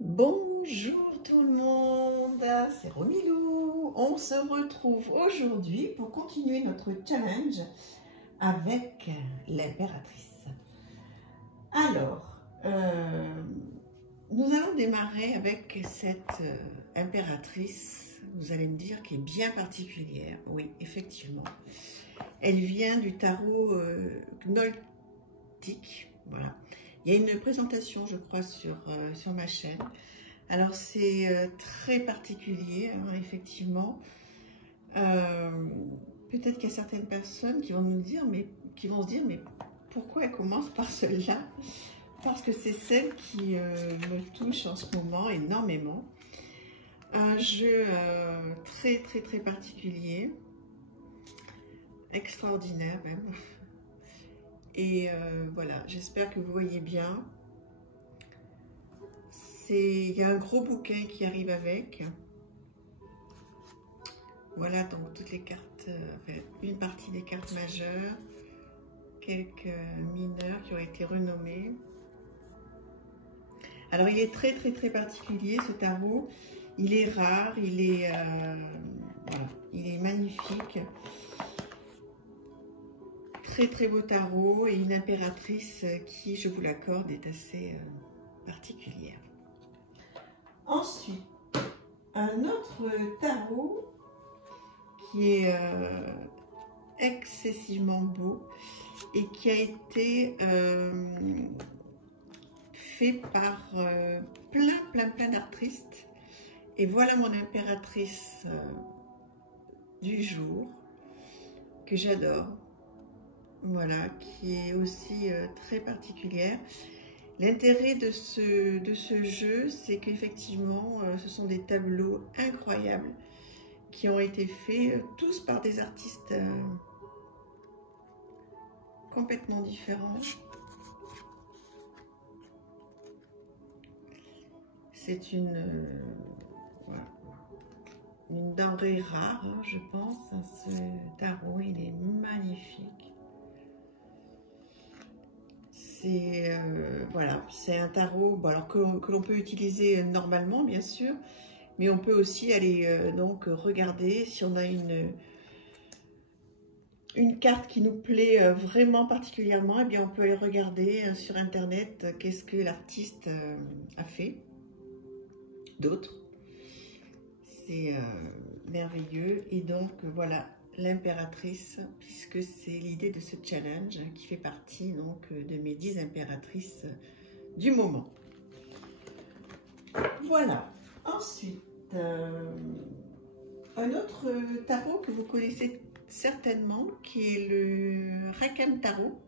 Bonjour tout le monde, c'est Romilou. On se retrouve aujourd'hui pour continuer notre challenge avec l'impératrice. Alors, nous allons démarrer avec cette impératrice, vous allez me dire, qui est bien particulière. Oui, effectivement. Elle vient du tarot gnoltique, voilà. Il y a une présentation, je crois, sur ma chaîne. Alors, c'est très particulier, hein, effectivement. Peut-être qu'il y a certaines personnes qui vont se dire, mais pourquoi elle commence par celle-là? Parce que c'est celle qui me touche en ce moment énormément. Un jeu très particulier, extraordinaire même. Et voilà, j'espère que vous voyez bien. Il y a un gros bouquin qui arrive avec. Voilà, donc toutes les cartes, enfin, une partie des cartes majeures, quelques mineures qui ont été renommées. Alors, il est très particulier, ce tarot. Il est rare, voilà, il est magnifique. Très beau tarot et une impératrice qui, je vous l'accorde, est assez particulière. Ensuite, un autre tarot qui est excessivement beau et qui a été fait par plein d'artistes. Et voilà mon impératrice du jour que j'adore. Voilà, qui est aussi très particulière. L'intérêt de ce jeu, c'est qu'effectivement, ce sont des tableaux incroyables qui ont été faits tous par des artistes complètement différents. C'est voilà, une denrée rare, hein, je pense. Ce tarot, il est magnifique. Voilà, c'est un tarot alors que l'on peut utiliser normalement, bien sûr, mais on peut aussi aller donc regarder si on a une carte qui nous plaît vraiment particulièrement. Et bien on peut aller regarder sur internet qu'est-ce que l'artiste a fait d'autre. C'est merveilleux. Et donc voilà, l'impératrice, puisque c'est l'idée de ce challenge qui fait partie donc de mes 10 impératrices du moment. Voilà. Ensuite, un autre tarot que vous connaissez certainement, qui est le Rakam Tarot.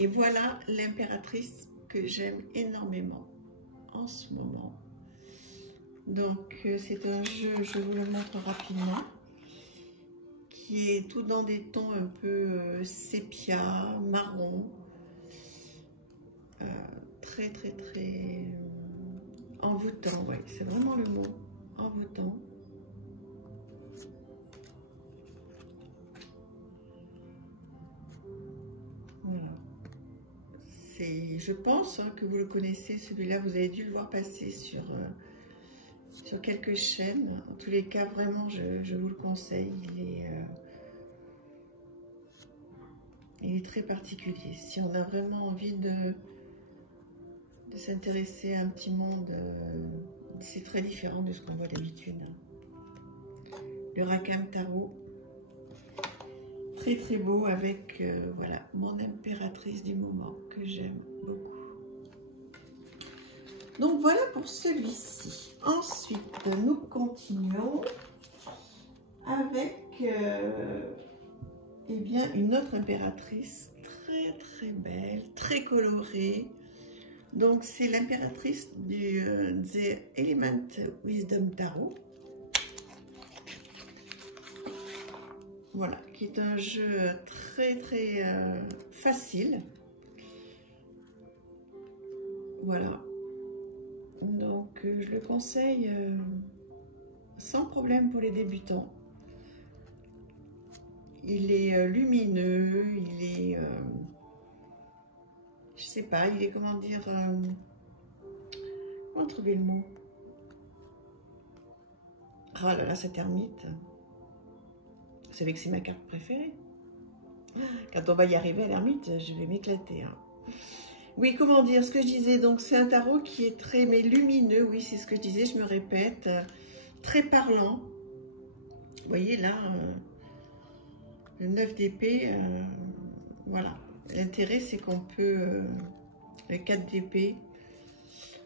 Et voilà l'impératrice que j'aime énormément en ce moment. Donc c'est un jeu, je vous le montre rapidement, qui est tout dans des tons un peu sépia, marron, très envoûtant, ouais, c'est vraiment le mot, envoûtant. Voilà. Je pense hein, que vous le connaissez, celui-là, vous avez dû le voir passer sur quelques chaînes. En tous les cas, vraiment, je vous le conseille. Il est très particulier. Si on a vraiment envie de s'intéresser à un petit monde, c'est très différent de ce qu'on voit d'habitude. Le Rakam Tarot, très beau, avec voilà, mon impératrice du moment que j'aime beaucoup. Donc voilà pour celui-ci. Ensuite, nous continuons avec eh bien, une autre impératrice très belle, très colorée. Donc c'est l'impératrice du The Element Wisdom Tarot. Voilà, qui est un jeu très facile. Voilà. Donc je le conseille sans problème pour les débutants. Il est lumineux, il est, je sais pas, il est comment dire, Comment trouver le mot? Oh là là, cette ermite. Vous savez que c'est ma carte préférée. Quand on va y arriver à l'ermite, je vais m'éclater. Hein. Oui, comment dire, ce que je disais, donc c'est un tarot qui est très, mais lumineux, oui, c'est ce que je disais, je me répète, très parlant. Vous voyez là, le 9 d'épée, voilà. L'intérêt, c'est qu'on peut, le 4 d'épée,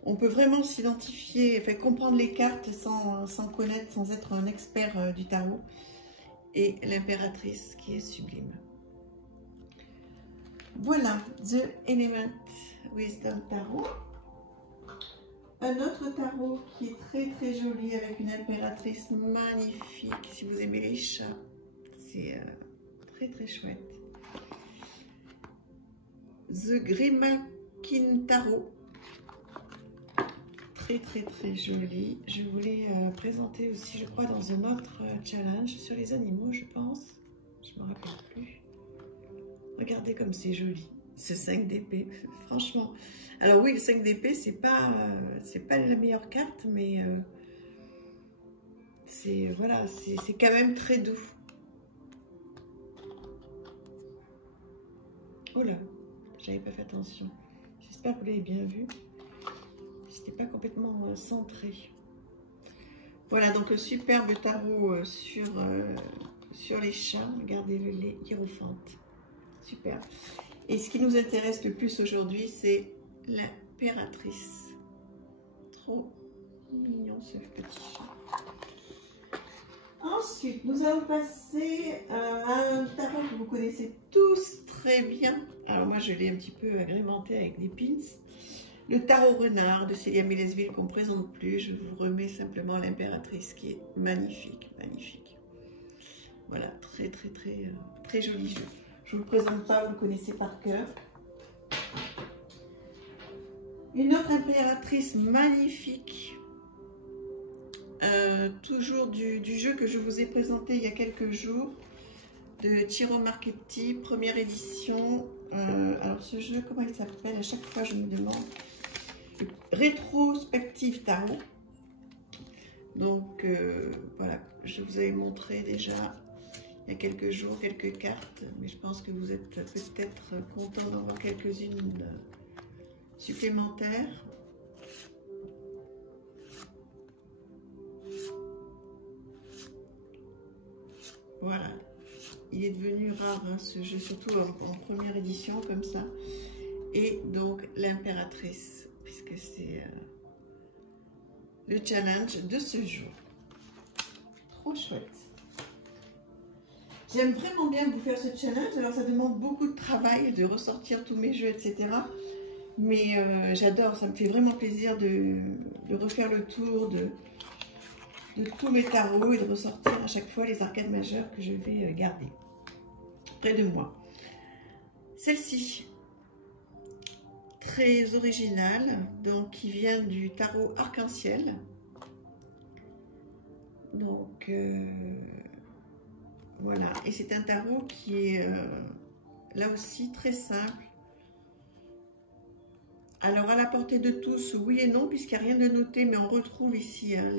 on peut vraiment s'identifier, enfin comprendre les cartes sans connaître, sans être un expert du tarot. Et l'impératrice qui est sublime. Voilà, The Element Wisdom Tarot. Un autre tarot qui est très très joli avec une impératrice magnifique. Si vous aimez les chats, c'est très très chouette. The Grimalkin Tarot. Très très très joli. Je voulais présenter aussi, je crois, dans un autre challenge sur les animaux, je pense. Je ne me rappelle plus. Regardez comme c'est joli, ce 5 d'épée, franchement. Alors oui, le 5 d'épée, c'est pas la meilleure carte, mais voilà, c'est quand même très doux. Oh là, j'avais pas fait attention. J'espère que vous l'avez bien vu. C'était pas complètement centré. Voilà, donc un superbe tarot sur les chats. Regardez le lait hiérophante. Super. Et ce qui nous intéresse le plus aujourd'hui, c'est l'impératrice. Trop mignon ce petit chat. Ensuite, nous allons passer à un tarot que vous connaissez tous très bien. Alors moi, je l'ai un petit peu agrémenté avec des pins. Le tarot renard de Célia Millesville qu'on ne présente plus. Je vous remets simplement l'impératrice qui est magnifique, magnifique. Voilà, très très très très joli jeu. Je ne vous le présente pas, vous le connaissez par cœur. Une autre impératrice magnifique. Toujours du jeu que je vous ai présenté il y a quelques jours. De Ciro Marchetti, première édition. Alors ce jeu, comment il s'appelle? À chaque fois je me demande. Rétrospective Tarot. Donc voilà, je vous avais montré déjà il y a quelques jours, quelques cartes, mais je pense que vous êtes peut-être content d'en voir quelques-unes supplémentaires. Voilà, il est devenu rare hein, ce jeu, surtout en première édition comme ça. Et donc l'impératrice, puisque c'est le challenge de ce jour. Trop chouette. J'aime vraiment bien vous faire ce challenge, alors ça demande beaucoup de travail de ressortir tous mes jeux, etc. Mais j'adore, ça me fait vraiment plaisir de refaire le tour de tous mes tarots et de ressortir à chaque fois les arcades majeures que je vais garder près de moi. Celle-ci, très originale, donc qui vient du tarot arc-en-ciel. Donc voilà, et c'est un tarot qui est là aussi très simple. Alors à la portée de tous, oui et non, puisqu'il n'y a rien de noté, mais on retrouve ici hein,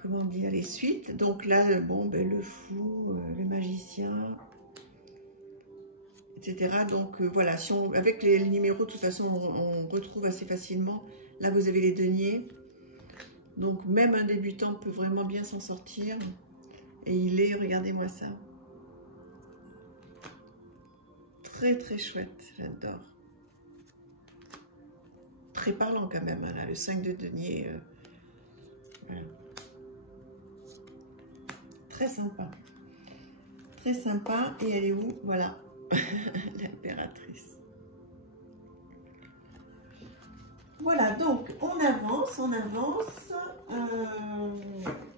comment dire, les suites. Donc là, bon, ben, le fou, le magicien, etc. Donc voilà, si on, avec les numéros, de toute façon, on retrouve assez facilement. Là, vous avez les deniers. Donc même un débutant peut vraiment bien s'en sortir. Et il est, regardez-moi ça. Très très chouette, j'adore. Très parlant quand même, hein, là, le 5 de denier. Voilà. Très sympa. Très sympa. Et elle est où? Voilà, l'impératrice. Voilà, donc on avance, on avance.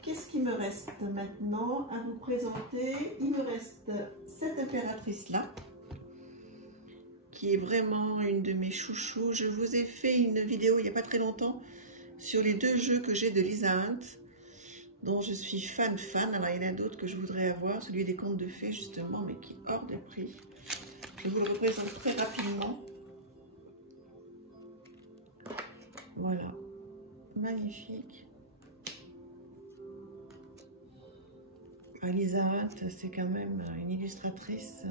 Qu'est-ce qui me reste maintenant à vous présenter? Il me reste cette impératrice-là, qui est vraiment une de mes chouchous. Je vous ai fait une vidéo il n'y a pas très longtemps sur les deux jeux que j'ai de Lisa Hunt, dont je suis fan. Alors il y en a d'autres que je voudrais avoir, celui des contes de fées justement, mais qui est hors de prix. Je vous le représente très rapidement. Voilà, magnifique. Lisa Hunt, c'est quand même une illustratrice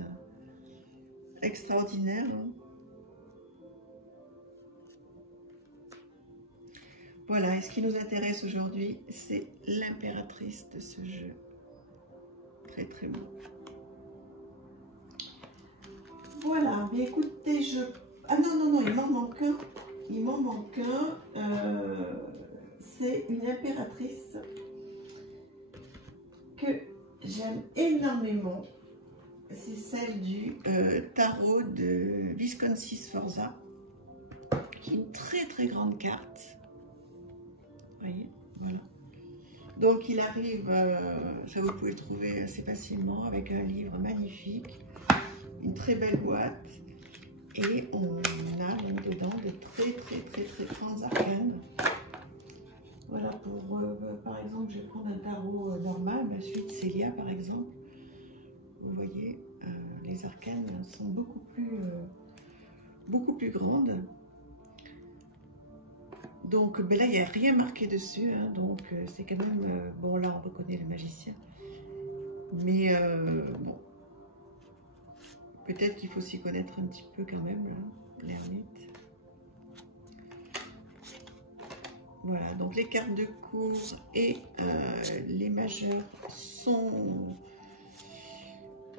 extraordinaire. Hein. Voilà, et ce qui nous intéresse aujourd'hui, c'est l'impératrice de ce jeu. Très très beau. Voilà, mais écoutez, ah non, il m'en manque un. Il m'en manque un. C'est une impératrice que j'aime énormément. C'est celle du tarot de Visconti Sforza, qui est une très très grande carte. Vous voyez, voilà. Donc il arrive, ça vous pouvez le trouver assez facilement, avec un livre magnifique, une très belle boîte, et on a dedans de très grandes arcanes. Voilà, pour par exemple, je vais prendre un tarot normal, la suite Célia par exemple. Vous voyez, les arcanes sont beaucoup plus grandes. Donc ben là, il n'y a rien marqué dessus, hein, donc c'est quand même... bon, là, on reconnaît le magicien. Mais bon, peut-être qu'il faut s'y connaître un petit peu quand même, l'ermite. Voilà, donc les cartes de cours et les majeurs sont,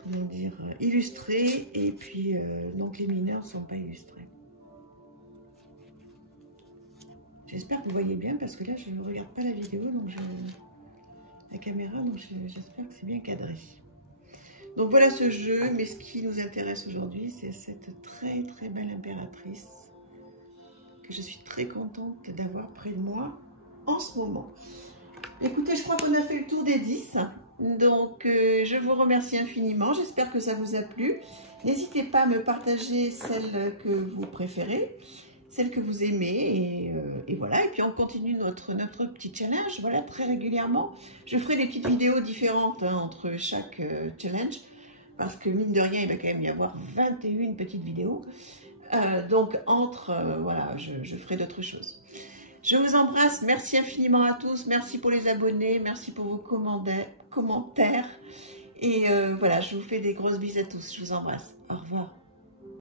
comment dire, illustrées, et puis donc les mineurs ne sont pas illustrés. J'espère que vous voyez bien, parce que là je ne regarde pas la vidéo, donc la caméra, donc j'espère que c'est bien cadré. Donc voilà ce jeu, mais ce qui nous intéresse aujourd'hui, c'est cette très belle impératrice que je suis très contente d'avoir près de moi en ce moment. Écoutez, je crois qu'on a fait le tour des 10, donc je vous remercie infiniment, j'espère que ça vous a plu. N'hésitez pas à me partager celle que vous préférez, celle que vous aimez, et voilà. Et puis on continue notre petit challenge, voilà, très régulièrement. Je ferai des petites vidéos différentes hein, entre chaque challenge, parce que mine de rien, il va quand même y avoir 21 petites vidéos. Donc voilà, je ferai d'autres choses. Je vous embrasse, merci infiniment à tous, merci pour les abonnés, merci pour vos commentaires. Et voilà, je vous fais des grosses bises à tous, je vous embrasse. Au revoir.